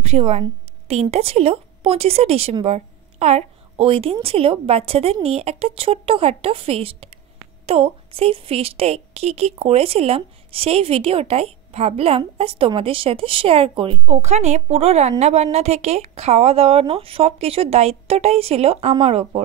Everyone, দিনটা ছিল 25শে December আর ওই দিন ছিল বাচ্চাদের নিয়ে একটা ছোট্টখাট্টো ফিস্ট। তো সেই ফিস্টে কি করেছিলাম সেই ভিডিওটাই ভাবলাম আজ তোমাদের সাথে শেয়ার করি। ওখানে পুরো রান্না বান্না থেকে খাওয়া দাওয়ানো সব কিছুর দায়িত্বটাই ছিল আমার ওপর,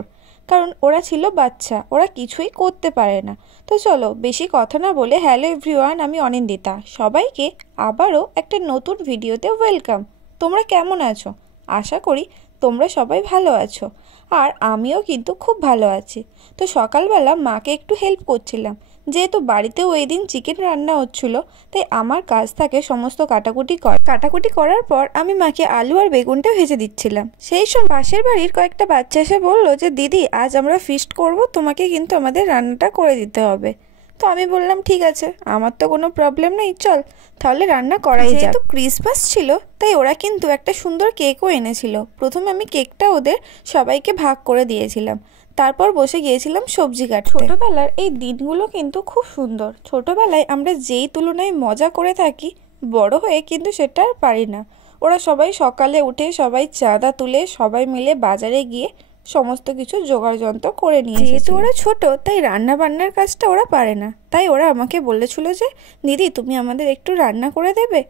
কারণ ওরা ছিল বাচ্চা, ওরা কিছুই করতে পারে না। তো চলো বেশি কথা না বলে, হ্যালো এভরিওয়ান, আমি অনিন্দিতা, সবাইকে আবারও একটা নতুন ভিডিওতে ওয়েলকাম। তোমরা কেমন আছো? আশা করি তোমরা সবাই ভালো আছো, আর আমিও কিন্তু খুব ভালো আছি। তো সকালবেলা মাকে একটু হেল্প করছিলাম, যেহেতু বাড়িতে ওই দিন চিকেন রান্না হচ্ছিলো, তাই আমার কাজ থাকে সমস্ত কাটাকুটি করার পর আমি মাকে আলু আর বেগুনটা ভেজে দিচ্ছিলাম। সেই সময় পাশের বাড়ির কয়েকটা বাচ্চা এসে বললো যে দিদি, আজ আমরা ফিস্ট করব, তোমাকে কিন্তু আমাদের রান্নাটা করে দিতে হবে। তো আমি বললাম ঠিক আছে, আমার তো কোনো প্রবলেম নেই, চল তাহলে রান্না করাই যায়। যেহেতু ক্রিসমাস ছিল তাই ওরা কিন্তু একটা সুন্দর কেকও এনেছিল। প্রথমে আমি কেকটা ওদের সবাইকে ভাগ করে দিয়েছিলাম, তারপর বসে গিয়েছিলাম সবজি কাটতে। ছোটোবেলার এই দিনগুলো কিন্তু খুব সুন্দর। ছোটোবেলায় আমরা যেই তুলনায় মজা করে থাকি, বড় হয়ে কিন্তু সেটা আর পারি না। ওরা সবাই সকালে উঠে সবাই চাঁদা তুলে সবাই মিলে বাজারে গিয়ে সমস্ত কিছু জোগাড় যন্ত্র করে নিয়ে, যেহেতু ওরা ছোট তাই রান্না বান্নার কাজটা ওরা পারে না। তাই ওরা আমাকে বলেছিল যে দিদি, তুমি আমাদের একটু রান্না করে দেবে।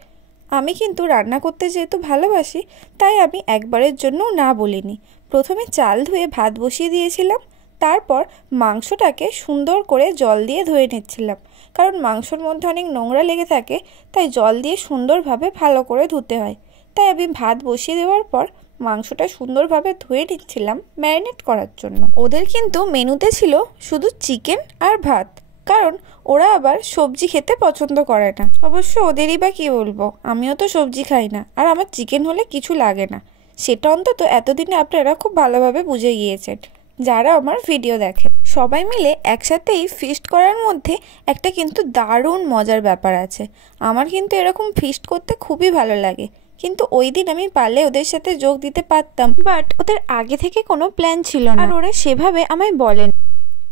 আমি কিন্তু রান্না করতে যেহেতু ভালোবাসি, তাই আমি একবারের জন্য না বলিনি। প্রথমে চাল ধুয়ে ভাত বসিয়ে দিয়েছিলাম, তারপর মাংসটাকে সুন্দর করে জল দিয়ে ধুয়ে নিচ্ছিলাম, কারণ মাংসর মধ্যে অনেক নোংরা লেগে থাকে, তাই জল দিয়ে সুন্দরভাবে ভালো করে ধুতে হয়। তাই আমি ভাত বসিয়ে দেওয়ার পর মাংসটা সুন্দরভাবে ধুয়ে নিচ্ছিলাম ম্যারিনেট করার জন্য। ওদের কিন্তু মেনুতে ছিল শুধু চিকেন আর ভাত, কারণ ওরা আবার সবজি খেতে পছন্দ করে না। অবশ্য ওদেরই বা কী বলবো, আমিও তো সবজি খাই না, আর আমার চিকেন হলে কিছু লাগে না। সেটা অন্তত এতদিনে আপনারা খুব ভালোভাবে বুঝে গিয়েছেন যারা আমার ভিডিও দেখেন। সবাই মিলে একসাথেই ফিস্ট করার মধ্যে একটা কিন্তু দারুণ মজার ব্যাপার আছে। আমার কিন্তু এরকম ফিস্ট করতে খুবই ভালো লাগে, কিন্তু ওই দিন আমি পারলে ওদের সাথে যোগ দিতে পারতাম, বাট ওদের আগে থেকে কোনো প্ল্যান ছিল না, আর ওরা সেভাবে আমায় বলেন,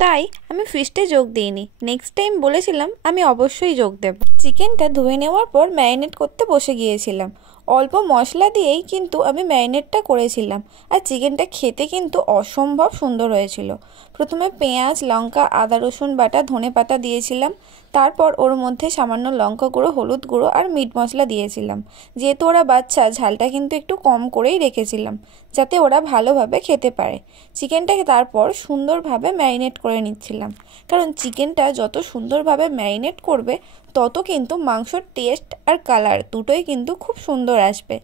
তাই আমি ফিস্টে যোগ দিইনি। নেক্সট টাইম বলেছিলাম আমি অবশ্যই যোগ দেব। চিকেনটা ধুয়ে নেওয়ার পর ম্যারিনেট করতে বসে গিয়েছিলাম। অল্প মশলা দিয়েই কিন্তু আমি ম্যারিনেটটা করেছিলাম, আর চিকেনটা খেতে কিন্তু অসম্ভব সুন্দর হয়েছিল। প্রথমে পেঁয়াজ, লঙ্কা, আদা রসুন বাটা, ধনেপাতা দিয়েছিলাম, তারপর ওর মধ্যে সামান্য লঙ্কা গুঁড়ো, হলুদ গুঁড়ো আর মিট মশলা দিয়েছিলাম। যেহেতু ওরা বাচ্চা, ঝালটা কিন্তু একটু কম করেই রেখেছিলাম, যাতে ওরা ভালোভাবে খেতে পারে। চিকেনটাকে তারপর সুন্দরভাবে ম্যারিনেট করে নিচ্ছিলাম, কারণ চিকেনটা যত সুন্দরভাবে ম্যারিনেট করবে তত কিন্তু মাংসর টেস্ট আর কালার দুটোই কিন্তু খুব সুন্দর আসবে।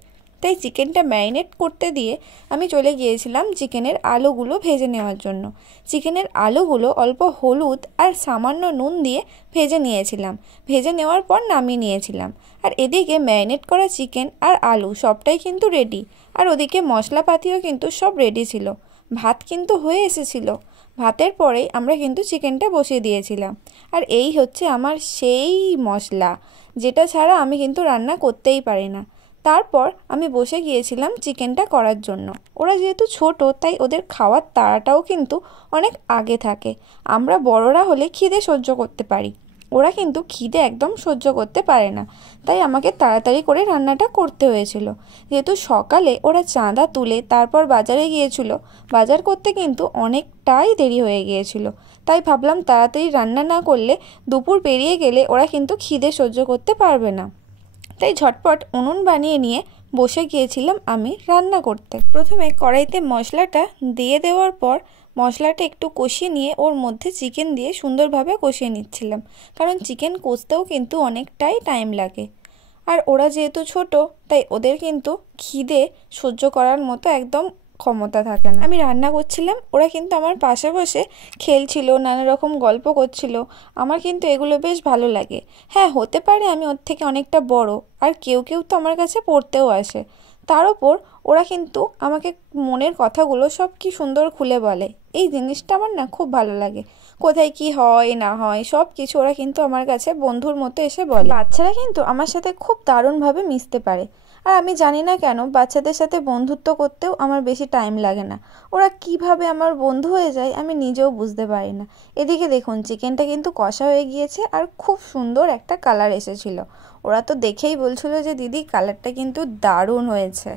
তাই চিকেনটা ম্যারিনেট করতে দিয়ে আমি চলে গিয়েছিলাম চিকেনের আলুগুলো ভেজে নেওয়ার জন্য। চিকেনের আলুগুলো অল্প হলুদ আর সামান্য নুন দিয়ে ভেজে নিয়েছিলাম। ভেজে নেওয়ার পর নামিয়ে নিয়েছিলাম, আর এদিকে ম্যারিনেট করা চিকেন আর আলু সবটাই কিন্তু রেডি, আর ওদিকে মশলাপাতিও কিন্তু সব রেডি ছিল। ভাত কিন্তু হয়ে এসেছিল। ভাতের পরেই আমরা কিন্তু চিকেনটা বসিয়ে দিয়েছিলাম, আর এই হচ্ছে আমার সেই মশলা, যেটা ছাড়া আমি কিন্তু রান্না করতেই পারি না। তারপর আমি বসে গিয়েছিলাম চিকেনটা করার জন্য। ওরা যেহেতু ছোট, তাই ওদের খাওয়ার তাড়াটাও কিন্তু অনেক আগে থাকে। আমরা বড়রা হলে খিদে সহ্য করতে পারি, ওরা কিন্তু খিদে একদম সহ্য করতে পারে না, তাই আমাকে তাড়াতাড়ি করে রান্নাটা করতে হয়েছিল। যেহেতু সকালে ওরা চাঁদা তুলে তারপর বাজারে গিয়েছিল, বাজার করতে কিন্তু অনেকটাই দেরি হয়ে গিয়েছিল, তাই ভাবলাম তাড়াতাড়ি রান্না না করলে দুপুর পেরিয়ে গেলে ওরা কিন্তু খিদে সহ্য করতে পারবে না। তাই ঝটপট উনুন বানিয়ে নিয়ে বসে গিয়েছিলাম আমি রান্না করতে। প্রথমে কড়াইতে মশলাটা দিয়ে দেওয়ার পর মশলাটা একটু কষিয়ে নিয়ে ওর মধ্যে চিকেন দিয়ে সুন্দরভাবে কষিয়ে নিচ্ছিলাম, কারণ চিকেন কষতেও কিন্তু অনেকটাই টাইম লাগে। আর ওরা যেহেতু ছোট, তাই ওদের কিন্তু খিদে সহ্য করার মতো একদম ক্ষমতা থাকে না। আমি রান্না করছিলাম, ওরা কিন্তু আমার পাশে বসে খেলছিল, নানা রকম গল্প করছিল। আমার কিন্তু এগুলো বেশ ভালো লাগে। হ্যাঁ, হতে পারে আমি ওর থেকে অনেকটা বড়, আর কেউ কেউ তো আমার কাছে পড়তেও আসে। তার ওপর ওরা কিন্তু আমাকে মনের কথাগুলো সব কি সুন্দর খুলে বলে। এই জিনিসটা আমার না খুব ভালো লাগে। কোথায় কি হয় না হয় সব কিছু ওরা কিন্তু আমার কাছে বন্ধুর মতো এসে বলে। বাচ্চারা কিন্তু আমার সাথে খুব দারুণভাবে মিশতে পারে, আর আমি জানি না কেন বাচ্চাদের সাথে বন্ধুত্ব করতেও আমার বেশি টাইম লাগে না। ওরা কিভাবে আমার বন্ধু হয়ে যায় আমি নিজেও বুঝতে পারি না। এদিকে দেখুন চিকেনটা কিন্তু কষা হয়ে গিয়েছে আর খুব সুন্দর একটা কালার এসেছিল। ওরা তো দেখেই বলছিল যে দিদি কালারটা কিন্তু দারুণ হয়েছে।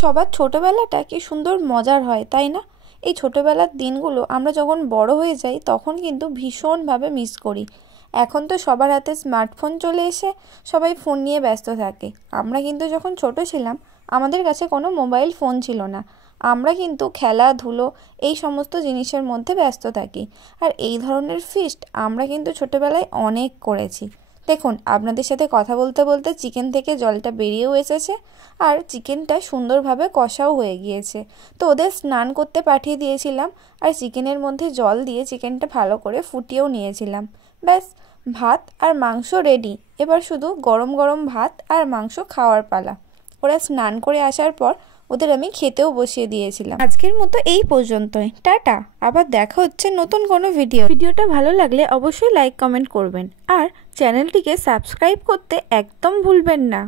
সবার ছোটোবেলাটা কি সুন্দর মজার হয় তাই না? এই ছোটোবেলার দিনগুলো আমরা যখন বড় হয়ে যাই তখন কিন্তু ভীষণভাবে মিস করি। এখন তো সবার হাতে স্মার্টফোন চলে এসে সবাই ফোন নিয়ে ব্যস্ত থাকে। আমরা কিন্তু যখন ছোট ছিলাম আমাদের কাছে কোনো মোবাইল ফোন ছিল না। আমরা কিন্তু খেলাধুলো এই সমস্ত জিনিসের মধ্যে ব্যস্ত থাকি। আর এই ধরনের ফিস্ট আমরা কিন্তু ছোটোবেলায় অনেক করেছি। দেখুন আপনাদের সাথে কথা বলতে বলতে চিকেন থেকে জলটা বেরিয়েও এসেছে আর চিকেনটা সুন্দরভাবে কষাও হয়ে গিয়েছে। তো ওদের স্নান করতে পাঠিয়ে দিয়েছিলাম আর চিকেনের মধ্যে জল দিয়ে চিকেনটা ভালো করে ফুটিয়েও নিয়েছিলাম। ব্যাস ভাত আর মাংস রেডি। এবার শুধু গরম গরম ভাত আর মাংস খাওয়ার পালা। ওরা স্নান করে আসার পর ওদের আমি খেতেও বসিয়ে দিয়েছিলাম। আজকের মতো এই পর্যন্তই, টাটা। আবার দেখা হচ্ছে নতুন কোনো ভিডিওটা ভালো লাগলে অবশ্যই লাইক কমেন্ট করবেন আর চ্যানেলটিকে সাবস্ক্রাইব করতে একদম ভুলবেন না।